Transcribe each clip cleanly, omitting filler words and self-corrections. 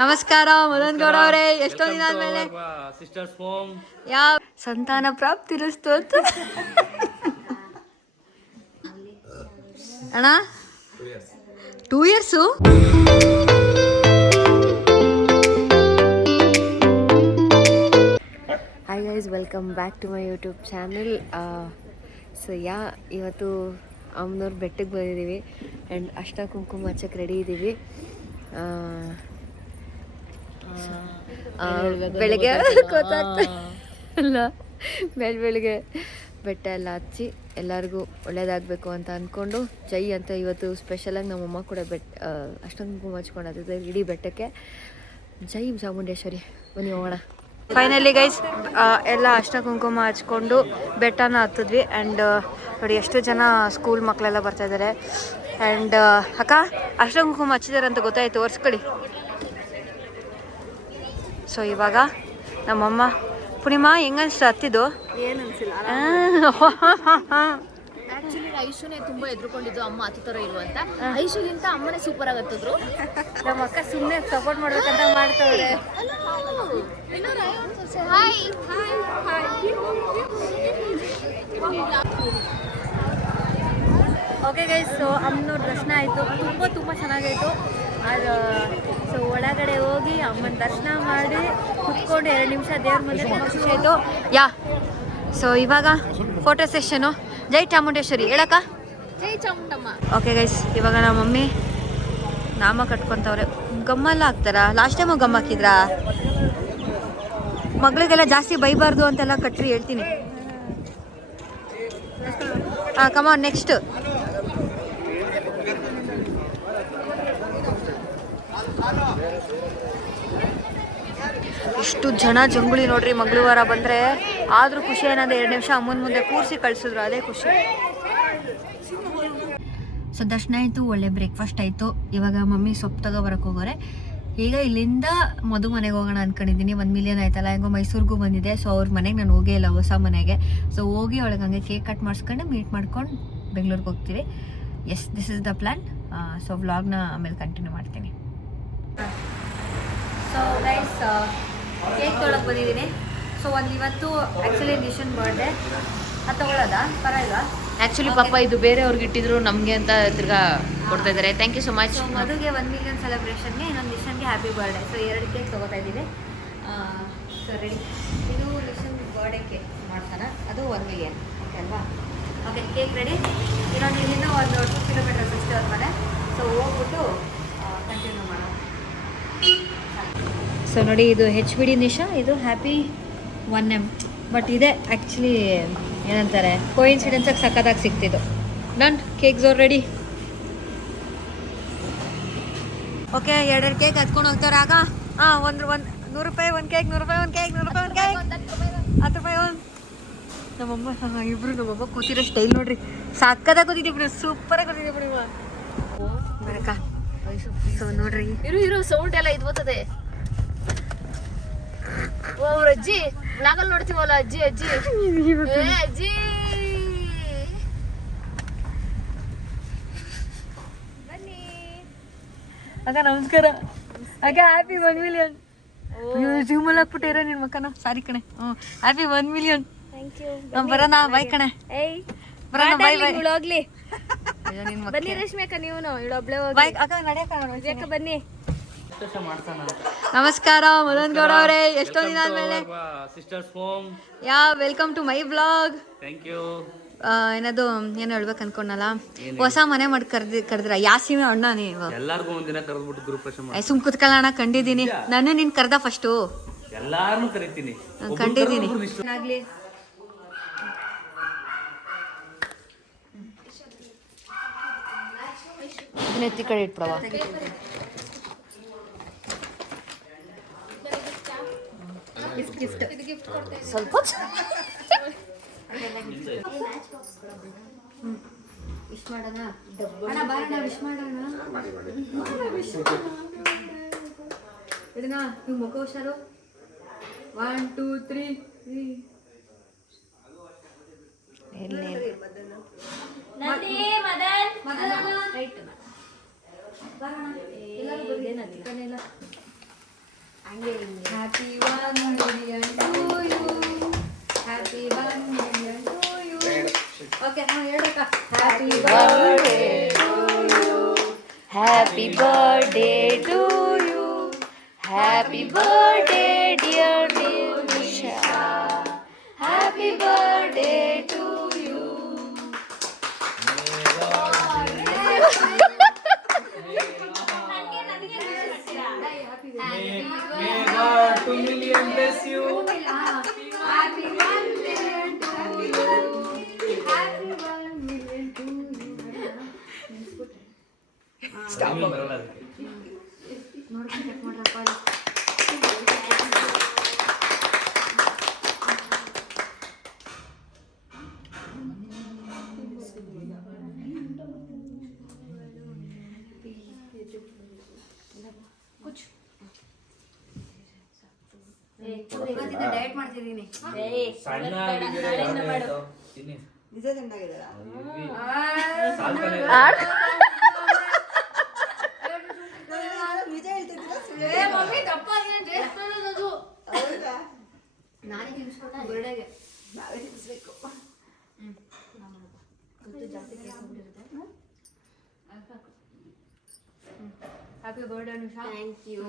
ನಮಸ್ಕಾರ ಮದನ್ ಗೌಡ ಅವರೇ, ಎಷ್ಟೋ ದಿನ ಆದ್ಮೇಲೆ ಸಿಸ್ಟರ್ಸ್ ಹೋಮ್ ಯಾವ ಸಂತಾನ ಪ್ರಾಪ್ತಿ ಇರಿಸ್ತು ಅಂತ ಅಣ್ಣ 2 years. Hi guys, welcome back to my YouTube channel. So ಇವತ್ತು ಅಮ್ಮನವ್ರ ಬೆಟ್ಟಕ್ಕೆ ಬಂದಿದ್ದೀವಿ ಆ್ಯಂಡ್ ಅಷ್ಟ ಕುಂಕುಮ ಹಚ್ಚಕ್ಕೆ ರೆಡಿ ಇದ್ದೀವಿ. ಬೆಳಗ್ಗೆ ಗೊತ್ತಾಗ್ತಿಲ್ಲ, ಬೆಳಿಗ್ಗೆ ಬೆಟ್ಟ ಎಲ್ಲ ಹಚ್ಚಿ ಎಲ್ಲರಿಗೂ ಒಳ್ಳೇದಾಗಬೇಕು ಅಂತ ಅಂದ್ಕೊಂಡು ಜೈ ಅಂತ ಇವತ್ತು ಸ್ಪೆಷಲಾಗಿ ನಮ್ಮಮ್ಮ ಕೂಡ ಅಷ್ಟೊಂದು ಕುಂಕುಮ ಹಚ್ಕೊಂಡಿದ್ದೆ ಇಡೀ ಬೆಟ್ಟಕ್ಕೆ. ಜೈ ಚಾಮುಂಡೇಶ್ವರಿ, ಬನ್ನಿ ಹೋಗೋಣ. ಫೈನಲಿ ಗೈಸ್ ಎಲ್ಲ ಅಷ್ಟ ಕುಂಕುಮ ಹಚ್ಕೊಂಡು ಬೆಟ್ಟನ ಹತ್ತಿದ್ವಿ. ಆ್ಯಂಡ್ ನೋಡಿ ಎಷ್ಟು ಜನ ಸ್ಕೂಲ್ ಮಕ್ಕಳೆಲ್ಲ ಬರ್ತಾಯಿದ್ದಾರೆ. ಆ್ಯಂಡ್ ಅಕ್ಕ ಅಷ್ಟ ಕುಂಕುಮ ಹಚ್ಚಿದ್ದಾರೆ ಅಂತ ಗೊತ್ತಾಯಿತು, ಒರೆಸ್ಕೊಳ್ಳಿ. ಸೊ ಇವಾಗ ನಮ್ಮಮ್ಮ ಪೂರ್ಣಿಮಾ ಹೆಂಗನ್ಸ್ತು ಹತ್ತಿದ್ದು? ಆಕ್ಚುಲಿ ಐಶುನೇ ತುಂಬಾ ಎದ್ರುಕೊಂಡಿದ್ದು ಅಮ್ಮ ಹತ್ತು ತರ ಇರುವಂತ. ಐಶುಗಿಂತ ಅಮ್ಮನೇ ಸೂಪರ್ ಆಗಿ ಹತ್ತಿದ್ರು. ನಮ್ಮ ಅಕ್ಕ ಸುಮ್ಮನೆ ಸಪೋರ್ಟ್ ಮಾಡ್ಬೇಕಂತ ಮಾಡ್ತಾವ್ರೆ. ಓಕೆ ಗೈಸ್, ಸೊ ಅಮ್ಮನವ್ರ ದರ್ಶನ ಆಯಿತು, ತುಂಬ ಚೆನ್ನಾಗಾಯಿತು. ಅದು ಸೊ ಒಳಗಡೆ ಹೋಗಿ ಅಮ್ಮನ ದರ್ಶನ ಮಾಡಿ ಕುತ್ಕೊಂಡು 2 ನಿಮಿಷ ದೇವ್ರ ಮುಂದೆ ತುಂಬ ಖುಷಿ ಆಯಿತು. ಸೊ ಇವಾಗ ಫೋಟೋ ಸೆಷನು. ಜೈ ಚಾಮುಂಡೇಶ್ವರಿ ಹೇಳಕ್ಕ. ಜೈ ಚಾಮುಂಡಮ್ಮ. ಓಕೆ ಗೈಸ್, ಇವಾಗ ನಮ್ಮ ಮಮ್ಮಿ ನಾಮ ಕಟ್ಕೊತವ್ರೆ. ಗಮ್ಮೆಲ್ಲ ಹಾಕ್ತಾರಾ? ಲಾಸ್ಟ್ ಟೈಮು ಗಮ್ ಹಾಕಿದ್ರಾ? ಮಗಳಿಗೆಲ್ಲ ಜಾಸ್ತಿ ಬೈಬಾರ್ದು ಅಂತೆಲ್ಲ ಕಟ್ರಿ ಹೇಳ್ತೀನಿ. Come on next. ಇಷ್ಟು ಜನ ಜಂಗುಳಿ ನೋಡ್ರಿ, ಮಂಗಳವಾರ ಬಂದರೆ. ಆದರೂ ಖುಷಿ ಏನಂದ್ರೆ 2 ನಿಮಿಷ ಅಮ್ಮನ ಮುಂದೆ ಕೂರಿಸಿ ಕಳಿಸಿದ್ರು, ಅದೇ ಖುಷಿ. ಸೊ ದರ್ಶನ ಆಯಿತು, ಒಳ್ಳೆ ಬ್ರೇಕ್ಫಾಸ್ಟ್ ಆಯಿತು. ಇವಾಗ ಮಮ್ಮಿ ಸೊಪ್ಪು ತಗೋಬರಕ್ಕೆ ಹೋಗೋರೆ. ಈಗ ಇಲ್ಲಿಂದ ಮಧು ಮನೆಗೆ ಹೋಗೋಣ ಅಂದ್ಕೊಂಡಿದ್ದೀನಿ. 1 ಮಿಲಿಯನ್ ಆಯ್ತಲ್ಲ, ಹೆಂಗೋ ಮೈಸೂರಿಗೂ ಬಂದಿದೆ. ಸೊ ಅವ್ರ ಮನೆಗೆ ನಾನು ಹೋಗೇ ಇಲ್ಲ, ಹೊಸ ಮನೆಗೆ. ಸೊ ಹೋಗಿ ಒಳಗೆ ಹಂಗೆ ಕೇಕ್ ಕಟ್ ಮಾಡಿಸ್ಕೊಂಡು ಮೀಟ್ ಮಾಡ್ಕೊಂಡು ಬೆಂಗಳೂರಿಗೆ ಹೋಗ್ತೀವಿ. Yes, this is the plan. So ವ್ಲಾಗ್ನ ಆಮೇಲೆ ಕಂಟಿನ್ಯೂ ಮಾಡ್ತೀನಿ. ಸೊ ಗೈಸ್, ಕೇಕ್ ತೊಗೊಳಕ್ಕೆ ಬಂದಿದ್ದೀನಿ. ಸೊ ಇವತ್ತು ಆ್ಯಕ್ಚುಲಿ ನಿಶನ್ ಬರ್ಡೇ. ಅದು ತೊಗೊಳ್ಳೋದಾ? ಪರವಾಗಿಲ್ಲ. ಆಕ್ಚುಲಿ ಪಾಪ ಇದು ಬೇರೆಯವ್ರಿಗೆ ಇಟ್ಟಿದ್ರು, ನಮಗೆ ಅಂತ ತಿರ್ಗಾ ಕೊಡ್ತಾ ಇದ್ದಾರೆ. Thank you so much. So ಮದುಗೆ 1 ಮಿಲಿಯನ್ ಸೆಲೆಬ್ರೇಷನ್ಗೆ, ಇನ್ನೊಂದು ನಿಶನ್ಗೆ ಹ್ಯಾಪಿ ಬರ್ಡೇ. ಸೊ 2 ಕೇಕ್ ತೊಗೋತಾ ಇದ್ದೀನಿ. So ready. ಇದು ನಿಶನ್ ಬರ್ಡೇ ಕೇಕ್ ಮಾಡ್ತಾನೆ, ಅದು 1 ಮಿಲಿಯನ್. ಓಕೆ ಅಲ್ವಾ? Okay, cake ready. ಇನ್ನೊಂದು ಇಲ್ಲಿಂದ ಒಂದು 2 ಕಿಲೋಮೀಟರ್ಸ್ ಅಷ್ಟೇ ಅವ್ರ ಮನೆ. ಸೊ ಹೋಗ್ಬಿಟ್ಟು ಕಂಟಿನ್ಯೂ ಮಾಡೋಣ. ಸೊ ನೋಡಿ, ಇದು HBD ನಿಶಾ, ಇದು ಹ್ಯಾಪಿ 1M. ಬಟ್ ಇದೆ ಆ್ಯಕ್ಚುಲಿ ಏನಂತಾರೆ, ಕೋಇನ್ಸಿಡೆನ್ಸಾಗಿ ಸಕ್ಕತ್ತಾಗಿ ಸಿಗ್ತಿದ್ದು. Done, cakes are ready. Okay, 2 cake ಹತ್ಕೊಂಡು ಹೋಗ್ತಾರೆ ಆಗ. ಒಂದು 100 ರೂಪಾಯಿ ಒಂದು ಕೇಕ್, 100 ರೂಪಾಯಿ ಒಂದು ಕೇಕ್, 100 ರೂಪಾಯಿ ಒಂದು ಕೇಕ್, 10 ರೂಪಾಯಿ ಒಂದು. ನಮ್ಮಮ್ಮ ಇಬ್ರು ನಮ್ಮಮ್ಮ ಕೂತಿರೋ ಸ್ಟೈಲ್ ನೋಡ್ರಿ, ಸಕ್ಕತ್ತಾಗಿ ಕೂತಿದ್ದೀವಿ ಬಿಡಿ, ಸೂಪರಾಗಿ ಕೂತಿದ್ದೀವಿ ಬಿಡಿ ಬರಕ್ಕ. ಸೊ ನೋಡ್ರಿ, ಇರು ಸೌಂಡ್ ಎಲ್ಲ ಇದು ಬರ್ತದೆ. ಅವ್ರ ಅಜ್ಜಿ ನಾಗಲ್ ನೋಡ್ತೀವಲ್ಲ, ಅಜ್ಜಿ ಅಜ್ಜಿ ಅಜ್ಜಿ. ಬನ್ನಿ ಅಕ್ಕ, ನಮಸ್ಕಾರ ಅಕ್ಕ. Happy 1 million. ಜೂಮಲ್ಲಿ ಹಾಕ್ಬಿಟ್ಟಿರೋ ನಿನ್ನ ಮಕ್ಕನ. ಸಾರಿ ಕಣೆ. Happy 1 million. Thank you. ಬರೋಣ, ಬಾಯ್ ಕಣೆ. ಬರೋಣ, ಬಾಯ್ ಬಾಯ್. ಹೋಗ್ಲಿ ಬನ್ನಿ ರೇಷ್ಮೆ ಅಕ್ಕ, ನೀವು ಇವಳೊಬ್ಳೆ ಹೋಗಿ. ಬಾಯ್ ಅಕ್ಕ, ನಡೆಯಕ್ಕ ಬನ್ನಿ. ನಮಸ್ಕಾರ ಮದನ್ ಗೌಡ ಅವರೇ, ಎಷ್ಟೋ ದಿನ ಆದ್ಮೇಲೆ. Sisters home. Welcome to my vlog. Thank you. ಏನದು ಏನು ಹೇಳ್ಬೇಕು ಅನ್ಕೊಂಡಲ್ಲ, ಹೊಸ ಮನೆ ಮಾಡಿ ಕರೆದ್ರ ಯಾಸಿಮೆ ಅಣ್ಣ ನೀವು ಎಲ್ಲಾರ್ಗೂ ಒಂದಿನ ಕರೆದ್ಬಿಟ್ಟು ಗ್ರೂಪ್ ಪ್ರಶ್ನೆ ಮಾಡಿ ಸುಮ್ ಕುತ್ಕೊಳ್ಳೋಣ. ಕಂಡಿದ್ದೀನಿ ನಾನು. ನೀನು ಕರೆದ ಫಸ್ಟು? ಎಲ್ಲಾರನ್ನೂ ಕರಿತೀನಿ, ಕಂಡಿದ್ದೀನಿ. ಆಗ್ಲಿ ನೆತ್ತಿ ಕಡೆ ಇಟ್ಬಿಡವ. ಸ್ವಲ್ಪ ವಿಶ್ ಮಾಡೋಣ. ಬಾರಣ, ವಿಶ್ ಮಾಡೋಣ. ಇಡೋಣ. ನೀವು ಮುಖ ಹುಷಾರು. 1 2 3. Happy 1 million to you. Happy 1 million to you. Okay, now ಹೇಳಕ್ಕ. Happy birthday to you. Happy birthday to you. Happy birthday dear Nisha. Happy birthday to you. May God 2 million bless you. Happy 1 million to you. Happy 1 million to you. ಬರಲ್ಲ ಅದಕ್ಕೆ. ನೋಡ್ಕೊಂಡು check ಮಾಡ್ರಪ್ಪ ಅಲ್ಲಿ. Diet ಮಾಡ್ತಿದ್ದೀನಿ. ಸಣ್ಣ ಆಗಿದ್ದೀರಾ, ಯಾವ್ದು ಆಯ್ತು? ತಿನ್ನಿ. ಸಾಲ್ತಾನೆ ಇಲ್ಲ. ಮಮ್ಮಿ ತಪ್ಪಾಗಿ ಅದು ನಾನೇ ತಿನ್ಸ್ಕೊಂಡ ಬರ್ಡೇಗೆ ನಾವೇ ತಿನ್ಸ್ಬೇಕು. Happy birthday Nisha. Thank you.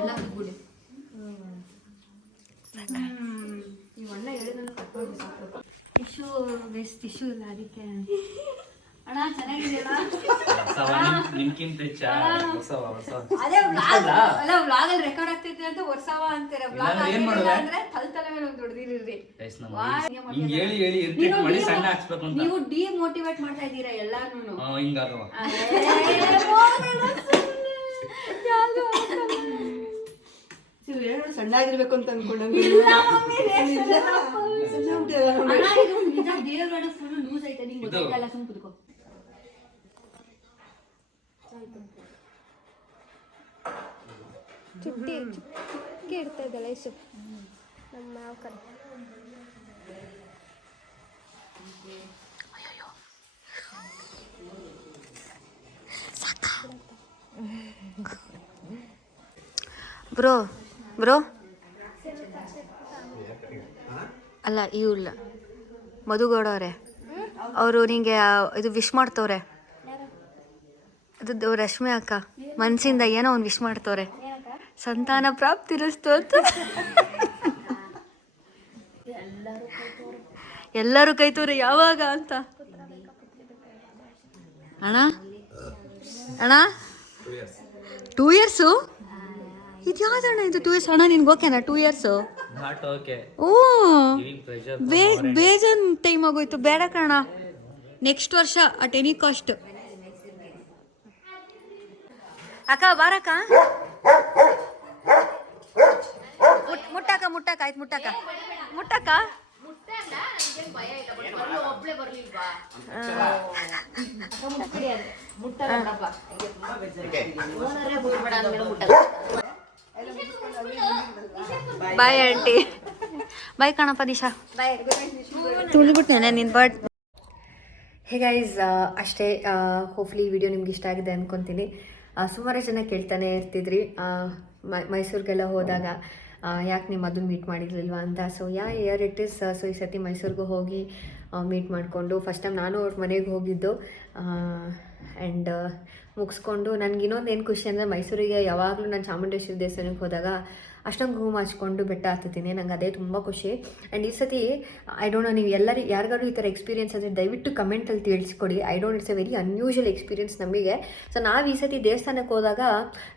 ಎಲ್ಲ ಬಿಟ್ಬಿಡಿ. ಇವಣ್ಣ ಹೇಳಿದ ಕಟ್ಕೊಂಡು ಸಾಕು. ಟಿಶ್ಯೂ ವೇಸ್ಟ್ ಟಿಶ್ಯೂ ಇಲ್ಲ ಅದಕ್ಕೆ. ಅಣ್ಣ ಚೆನ್ನಾಗಿದೆಯಲ್ಲ? ನಿಮ್ಗಿಂತ ಹೆಚ್ಚ ಹೊಸವ. ಅದೇ ಅಲ್ಲ ವ್ಲಾಗ್ ಅಲ್ಲಿ ರೆಕಾರ್ಡ್ ಆಗ್ತೈತೆ ಅಂತ ವರ್ಷವ ಅಂತಾರೆ. ವ್ಲಾಗ್ ಅಂದ್ರೆ ತಲೆ ಮೇಲೆ ಒಂದು ಹೊಡೆದಿರಿ. ಹಿಂಗ್ ಹೇಳಿ ಹೇಳಿ ಇರಿಟೇಟ್ ಮಾಡಿ ಸಣ್ಣ ಹಾಕ್ಸ್ಬೇಕು ಅಂತ. ನೀವು ಡಿಮೋಟಿವೇಟ್ ಮಾಡ್ತಾ ಇದ್ದೀರಾ ಎಲ್ಲಾರ್ನು. ಹಿಂಗಾಗವ. ಸಣ್ಣ ಆಗಿರ್ಬೇಕು ಅಂತ ಅನ್ಕೊಂಡಂಗೆ ದೇವ್ರ ಫುಲ್ ಲೂಸ್ ಐತೆ. ನಿಂಗೆ ಗೊತ್ತಾಗಲ್ಲ, ಸುಮ್ಮನೆ ಕುತ್ಕೋ. ಚುಟ್ಟಿ ಇರ್ತದಲ್ಲ ಇಷ್ಟು ನಮ್ಮ ಮಾವು ಕಡೆ. ಬ್ರೋ ಬ್ರೋ ಅಲ್ಲ ಇವಲ್ಲ ಮಧುಗೌಡ ಅವರೇ, ಅವರು ನಿಂಗೆ ಇದು ವಿಶ್ ಮಾಡ್ತವ್ರೆ. ಅದು ರಶ್ಮಿ ಅಕ್ಕ ಮನ್ಸಿಂದ ಏನೋ ಒಂದು ವಿಶ್ ಮಾಡ್ತವ್ರೆ. ಸಂತಾನ ಪ್ರಾಪ್ತಿರಸ್ತು ಅಂತ. ಎಲ್ಲರೂ ಕೈತವ್ರೆ ಯಾವಾಗ ಅಂತ. ಅಣ್ಣ ಅಣ್ಣ 2 ಇಯರ್ಸು? ಇದು ಯಾವ್ದಣ್ಣ ಇದು 2 ಇಯರ್ಸ್? ಅಣ್ಣ ನಿನ್ಗೆ ಓಕೆನಾ 2 ಇಯರ್ಸು? ಓ ಬೇಜಾನ್ ಟೈಮ್ ಆಗೋಯ್ತು. ಬೇಡ ಕಣ, ನೆಕ್ಸ್ಟ್ ವರ್ಷ ಅಟ್ ಎನಿ ಕಾಸ್ಟ್. ಅಕ್ಕ ಬಾರಕ್ಕ. ಮುಟ್ಟಕ್ಕ ಮುಟ್ಟಕ್ಕ ಆಯ್ತು ಮುಟ್ಟಕ್ಕ ಮುಟ್ಟಕ್ಕ. Bye aunty. ಬಾಯ್ ಕಣಪ್ಪ ನಿಶಾ. ತುಳಿದ್ಬಿಟ್ನೇನೆ ನಿನ್ ಬರ್ಡ್. ಹೇ ಗೈಸ್, ಅಷ್ಟೇ. ಹೋಪ್ಫುಲಿ ಈ ವಿಡಿಯೋ ನಿಮ್ಗೆ ಇಷ್ಟ ಆಗಿದೆ ಅನ್ಕೊತೀನಿ. ಸುಮಾರು ಜನ ಕೇಳ್ತಾನೆ ಇರ್ತಿದ್ರಿ ಮೈಸೂರಿಗೆಲ್ಲ ಹೋದಾಗ ಯಾಕೆ ನೀವು ಅದನ್ನು ಮೀಟ್ ಮಾಡಿರಲಿಲ್ವಾ ಅಂತ. So here it is. So ಈ ಸತಿ ಮೈಸೂರಿಗೂ ಹೋಗಿ ಮೀಟ್ ಮಾಡಿಕೊಂಡು ಫಸ್ಟ್ ಟೈಮ್ ನಾನು ಅವ್ರ ಮನೆಗೆ ಹೋಗಿದ್ದು. ಆ್ಯಂಡ್ ಮುಗಿಸ್ಕೊಂಡು ನನಗೆ ಇನ್ನೊಂದು ಏನು ಖುಷಿ ಅಂದರೆ, ಮೈಸೂರಿಗೆ ಯಾವಾಗಲೂ ನಾನು ಚಾಮುಂಡೇಶ್ವರಿ ದೇವಸ್ಥಾನಕ್ಕೆ ಹೋದಾಗ ಅಷ್ಟೊಂದು ಹೂ ಹಚ್ಕೊಂಡು ಬೆಟ್ಟ ಹತ್ತುತ್ತೀನಿ. ನಂಗೆ ಅದೇ ತುಂಬ ಖುಷಿ. ಆ್ಯಂಡ್ ಈ ಸತಿ ಐ ಡೋಂಟ್ ನೋ, ನೀವು ಯಾರಿಗಾರು ಈ ಥರ ಎಕ್ಸ್ಪೀರಿಯನ್ಸ್ ಅಂದರೆ ದಯವಿಟ್ಟು ಕಮೆಂಟಲ್ಲಿ ತಿಳಿಸ್ಕೊಡಿ. I don't, it's a very unusual experience ನಮಗೆ. ಸೊ ನಾವು ಈ ಸತಿ ದೇವಸ್ಥಾನಕ್ಕೆ ಹೋದಾಗ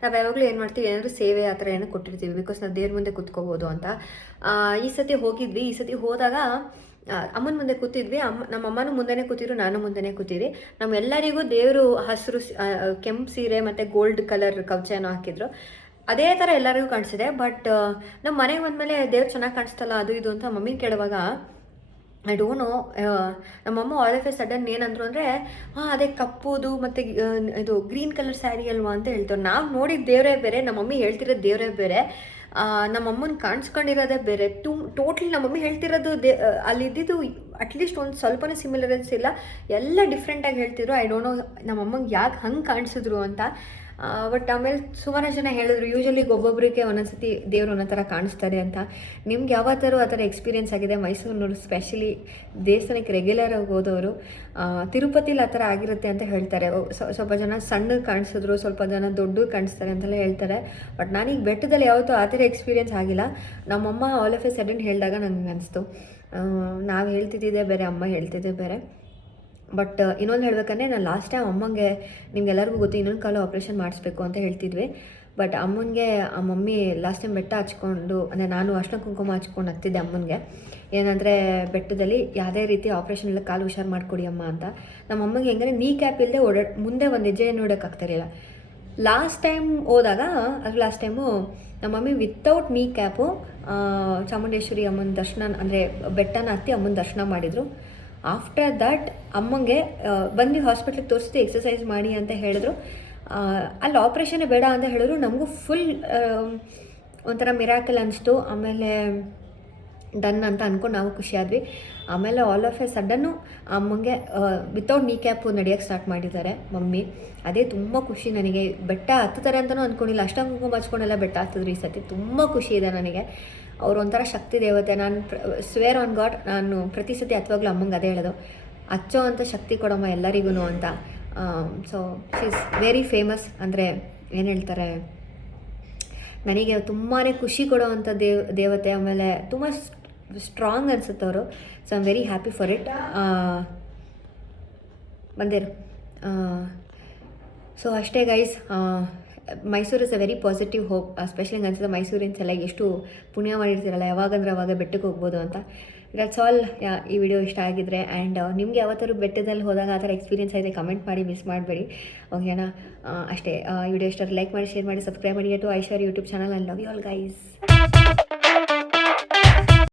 ನಾವು ಯಾವಾಗಲೂ ಏನು ಮಾಡ್ತೀವಿ, ಏನಾದರೂ ಸೇವೆ ಆ ಥರ ಏನೋ ಕೊಟ್ಟಿರ್ತೀವಿ, ಬಿಕಾಸ್ ನಾವು ದೇವ್ರ ಮುಂದೆ ಕೂತ್ಕೋಬೋದು ಅಂತ. ಈ ಸತಿ ಹೋಗಿದ್ವಿ. ಈ ಸತಿ ಹೋದಾಗ ಅಮ್ಮನ ಮುಂದೆ ಕೂತಿದ್ವಿ. ನಮ್ಮ ಅಮ್ಮನೂ ಮುಂದೆನೇ ಕೂತಿದ್ರು, ನಾನು ಮುಂದೆನೇ ಕೂತಿದ್ವಿ. ನಮ್ಮೆಲ್ಲರಿಗೂ ದೇವರು ಹಸಿರು ಕೆಂಪು ಸೀರೆ ಮತ್ತು ಗೋಲ್ಡ್ ಕಲರ್ ಕವಚನೂ ಹಾಕಿದ್ರು. ಅದೇ ಥರ ಎಲ್ಲರಿಗೂ ಕಾಣಿಸಿದೆ. ಬಟ್ ನಮ್ಮ ಮನೆಗೆ ಬಂದಮೇಲೆ ದೇವ್ರು ಚೆನ್ನಾಗಿ ಕಾಣಿಸ್ತಲ್ಲ ಅದು ಇದು ಅಂತ ಮಮ್ಮಿ ಕೇಳುವಾಗ ಐ ಡೋಂಟ್ ನೋ, ನಮ್ಮಮ್ಮ ಆಲ್ ಆಫ್ ಎ ಸಡನ್ ಏನಂದ್ರು ಅಂದರೆ, ಅದೇ ಕಪ್ಪುದು ಮತ್ತು ಇದು ಗ್ರೀನ್ ಕಲರ್ ಸ್ಯಾರಿ ಅಲ್ವಾ ಅಂತ ಹೇಳ್ತಾರೆ. ನಾವು ನೋಡಿದ ದೇವರೇ ಬೇರೆ, ನಮ್ಮ ಮಮ್ಮಿ ಹೇಳ್ತಿರೋದು ದೇವರೇ ಬೇರೆ. ನಮ್ಮಮ್ಮನ ಕಾಣಿಸ್ಕೊಂಡಿರೋದೇ ಬೇರೆ. ಟೋಟ್ಲಿ ನಮ್ಮಮ್ಮಿ ಹೇಳ್ತಿರೋದು ಅಲ್ಲಿದ್ದು ಅಟ್ಲೀಸ್ಟ್ ಒಂದು ಸ್ವಲ್ಪನೂ ಸಿಮಿಲರೆನ್ಸ್ ಇಲ್ಲ, ಎಲ್ಲ ಡಿಫ್ರೆಂಟಾಗಿ ಹೇಳ್ತಿದ್ರು. ಐ ಡೋಂಟ್ ನೋ ನಮ್ಮಮ್ಮಂಗೆ ಯಾಕೆ ಹಂಗೆ ಕಾಣಿಸಿದ್ರು ಅಂತ. ಬಟ್ ಆಮೇಲೆ ಸುಮಾರು ಜನ ಹೇಳಿದ್ರು ಯೂಶಲಿ ಒಬ್ಬೊಬ್ಬರಿಗೆ ಒಂದೊಂದ್ಸತಿ ದೇವರು ಒಂದೊಂದು ಥರ ಕಾಣಿಸ್ತಾರೆ ಅಂತ. ನಿಮ್ಗೆ ಯಾವತ್ತಾರು ಆ ಥರ ಎಕ್ಸ್ಪೀರಿಯೆನ್ಸ್ ಆಗಿದೆ? ಮೈಸೂರಿನವರು ಸ್ಪೆಷಲಿ ದೇವಸ್ಥಾನಕ್ಕೆ ರೆಗ್ಯುಲರಾಗಿ ಹೋದವರು ತಿರುಪತಿಲಿ ಆ ಥರ ಆಗಿರುತ್ತೆ ಅಂತ ಹೇಳ್ತಾರೆ. ಸ್ವಲ್ಪ ಜನ ಸಣ್ಣ ಕಾಣಿಸಿದ್ರು, ಸ್ವಲ್ಪ ಜನ ದೊಡ್ಡ ಕಾಣಿಸ್ತಾರೆ ಅಂತೆಲ್ಲ ಹೇಳ್ತಾರೆ. ಬಟ್ ನಾನೀಗ ಬೆಟ್ಟದಲ್ಲಿ ಯಾವತ್ತೂ ಆ ಥರ ಎಕ್ಸ್ಪೀರಿಯೆನ್ಸ್ ಆಗಿಲ್ಲ. ನಮ್ಮಮ್ಮ ಆಲ್ ಆಫ್ ಎ ಸಡನ್ ಹೇಳಿದಾಗ ನಂಗೆ ಅನಿಸ್ತು ನಾವು ಹೇಳ್ತಿದ್ದೆ ಬೇರೆ, ಅಮ್ಮ ಹೇಳ್ತಿದ್ದೆ ಬೇರೆ. ಬಟ್ ಇನ್ನೊಂದು ಹೇಳ್ಬೇಕಂದ್ರೆ ನಾನು ಲಾಸ್ಟ್ ಟೈಮ್ ಅಮ್ಮಂಗೆ, ನಿಮ್ಗೆಲ್ಲರಿಗೂ ಗೊತ್ತು, ಇನ್ನೊಂದು ಕಾಲು ಆಪ್ರೇಷನ್ ಮಾಡಿಸ್ಬೇಕು ಅಂತ ಹೇಳ್ತಿದ್ವಿ. ಬಟ್ ಅಮ್ಮನಿಗೆ ಆ ಮಮ್ಮಿ ಲಾಸ್ಟ್ ಟೈಮ್ ಬೆಟ್ಟ ಹಚ್ಕೊಂಡು, ಅಂದರೆ ನಾನು ಅರ್ಶಿನ ಕುಂಕುಮ ಹಚ್ಕೊಂಡು ಹತ್ತಿದ್ದೆ ಅಮ್ಮನಿಗೆ. ಏನಂದರೆ ಬೆಟ್ಟದಲ್ಲಿ ಯಾವುದೇ ರೀತಿ ಆಪ್ರೇಷನ್ ಎಲ್ಲ ಕಾಲು ಹುಷಾರು ಮಾಡಿಕೊಡಿ ಅಮ್ಮ ಅಂತ. ನಮ್ಮ ಅಮ್ಮಗೆ ಹೆಂಗಂದರೆ ನೀ ಕ್ಯಾಪ್ ಇಲ್ಲದೆ ಮುಂದೆ ಒಂದು ಹೆಜ್ಜೆ ನೋಡೋಕ್ಕಾಗ್ತಾರಿಲ್ಲ. ಲಾಸ್ಟ್ ಟೈಮ್ ಹೋದಾಗ ಲಾಸ್ಟ್ ಟೈಮು ನಮ್ಮ ಮಮ್ಮಿ ವಿತೌಟ್ ನೀ ಕ್ಯಾಪು ಚಾಮುಂಡೇಶ್ವರಿ ಅಮ್ಮನ ದರ್ಶನ, ಅಂದರೆ ಬೆಟ್ಟನ ಹತ್ತಿ ಅಮ್ಮನ ದರ್ಶನ ಮಾಡಿದರು. ಆಫ್ಟರ್ ದಟ್ ಅಮ್ಮಂಗೆ ಬಂದು ಹಾಸ್ಪಿಟ್ಲಿಗೆ ತೋರಿಸ್ತು, ಎಕ್ಸಸೈಸ್ ಮಾಡಿ ಅಂತ ಹೇಳಿದ್ರು. ಅಲ್ಲಿ ಆಪ್ರೇಷನ್ನೇ ಬೇಡ ಅಂತ ಹೇಳಿದ್ರು. ನಮಗೂ ಫುಲ್ ಒಂಥರ ಮಿರಾಕಲ್ ಅನಿಸ್ತು. ಆಮೇಲೆ ಡನ್ ಅಂತ ಅಂದ್ಕೊಂಡು ನಾವು ಖುಷಿಯಾದ್ವಿ. ಆಮೇಲೆ ಆಲ್ ಆಫ್ ಎ ಸಡನ್ನು ಅಮ್ಮಂಗೆ ವಿತೌಟ್ ನೀ ಕ್ಯಾಪು ನಡೆಯೋಕ್ಕೆ ಸ್ಟಾರ್ಟ್ ಮಾಡಿದ್ದಾರೆ ಮಮ್ಮಿ. ಅದೇ ತುಂಬ ಖುಷಿ ನನಗೆ. ಬೆಟ್ಟ ಹತ್ತುತ್ತಾರೆ ಅಂತಲೂ ಅಂದ್ಕೊಂಡಿಲ್ಲ. ಅಷ್ಟೊಂದು ಕುಂಕುಮ ಹಚ್ಕೊಂಡೆಲ್ಲ ಬೆಟ್ಟ ಹತ್ತಿದ್ರು ಈ ಸತಿ. ತುಂಬ ಖುಷಿ ಇದೆ ನನಗೆ. ಅವರು ಒಂಥರ ಶಕ್ತಿ ದೇವತೆ. ನಾನು ಸ್ವೇರ್ ಆನ್ ಗಾಡ್, ನಾನು ಪ್ರತಿ ಸತಿ ಹತ್ತುವಾಗಲೂ ಅಮ್ಮಂಗೆ ಅದೇ ಹೇಳೋದು, ಹಚ್ಚೋ ಅಂತ ಶಕ್ತಿ ಕೊಡಮ್ಮ ಎಲ್ಲರಿಗೂ ಅಂತ. So she is very famous. ಅಂದರೆ ಏನು ಹೇಳ್ತಾರೆ, ನನಗೆ ತುಂಬಾ ಖುಷಿ ಕೊಡೋವಂಥ ದೇವತೆ. ಆಮೇಲೆ ತುಂಬ ಸ್ಟ್ರಾಂಗ್ ಅನಿಸುತ್ತೆ ಅವರು. So I am very happy for it. ಬಂದೇರು. ಸೊ ಅಷ್ಟೇ guys, Mysuru is a very positive hope. Specially ಅನ್ಸುತ್ತೆ ಮೈಸೂರಿನ್ಸ್ ಎಲ್ಲ ಎಷ್ಟು ಪುಣ್ಯ ಮಾಡಿರ್ತೀರಲ್ಲ, ಯಾವಾಗಂದ್ರೆ ಅವಾಗ ಬೆಟ್ಟಕ್ಕೆ ಹೋಗ್ಬೋದು ಅಂತ. That's all. ಈ ವಿಡಿಯೋ ಇಷ್ಟ ಆಗಿದ್ರೆ, ಆ್ಯಂಡ್ ನಿಮಗೆ ಯಾವತ್ತಾರು ಬೆಟ್ಟದಲ್ಲಿ ಹೋದಾಗ ಆ ಥರ ಎಕ್ಸ್ಪೀರಿಯನ್ಸ್ ಆಗಿದೆ ಕಮೆಂಟ್ ಮಾಡಿ, ಮಿಸ್ ಮಾಡಬೇಡಿ, ಓಕೆನಾ? ಅಷ್ಟೇ. ಈ ವಿಡಿಯೋ ಇಷ್ಟ ಲೈಕ್ ಮಾಡಿ, ಶೇರ್ ಮಾಡಿ, ಸಬ್ಸ್ಕ್ರೈಬ್ ಮಾಡಿ to Aishwarya YouTube channel. I love you all guys.